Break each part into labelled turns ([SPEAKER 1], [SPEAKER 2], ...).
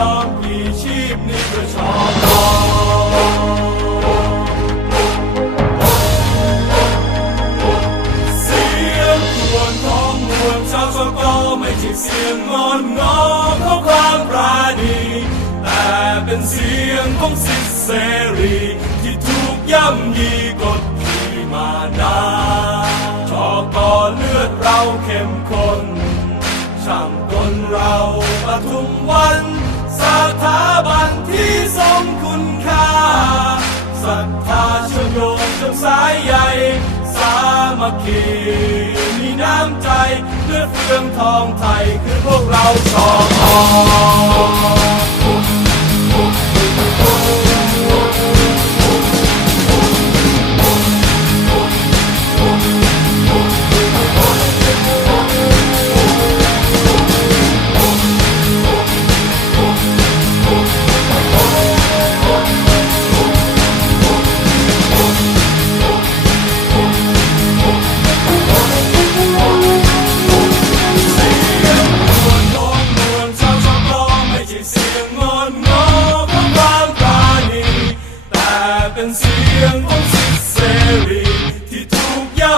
[SPEAKER 1] ยอมปลีชีพนี้เสียงครวญของมวชาวสกอไม่ใช่เสียงงอนงอเขาความปราณีแต่เป็นเสียงของสิทธิเสรี ที่ถูกย่ำยีกดขี่มาดาชอกอเลือดเราเข้มข้นช่างกลเราปทุมวัน ถาบันที่ทรงคุณค่าศรัทธาเชื่อมโยงจนสายใยสามัคคีมีน้ำใจเพื่อเฟื่องทองไทยคือพวกเราชอบ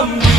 [SPEAKER 1] ก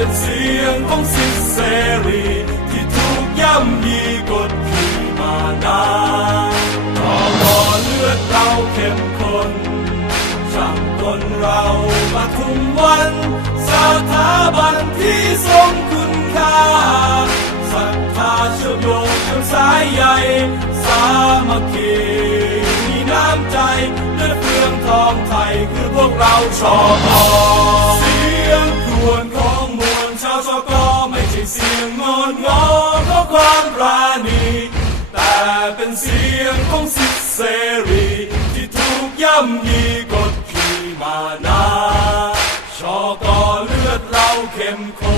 [SPEAKER 1] เป็นเสียงของสิทธิเสรีที่ถูกย่ำยีกดขี่มานาขอรอเลือดเราเข้มข้นช่างคนเราปทุมวัน สถาบันที่ทรงคุณค่าศรัทธาเชื่อมโยงจนสายใยสามัคคีมีน้ำใจเลือดเฟืองทองไทยคือพวกเราชอบอ มวลชาวสกไม่ใช่เสียงงอนงอของความปราณีแต่เป็นเสียงของสิทธิเสรีที่ถูกย่ำยีกดขี่มานาชอกเลือดเราเข้มข้น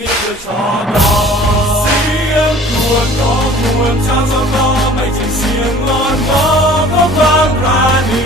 [SPEAKER 1] นี่คือชอบอเสียงกวนของมวลชาวสกอไม่ใช่เสียงงอนงอของควางปราณี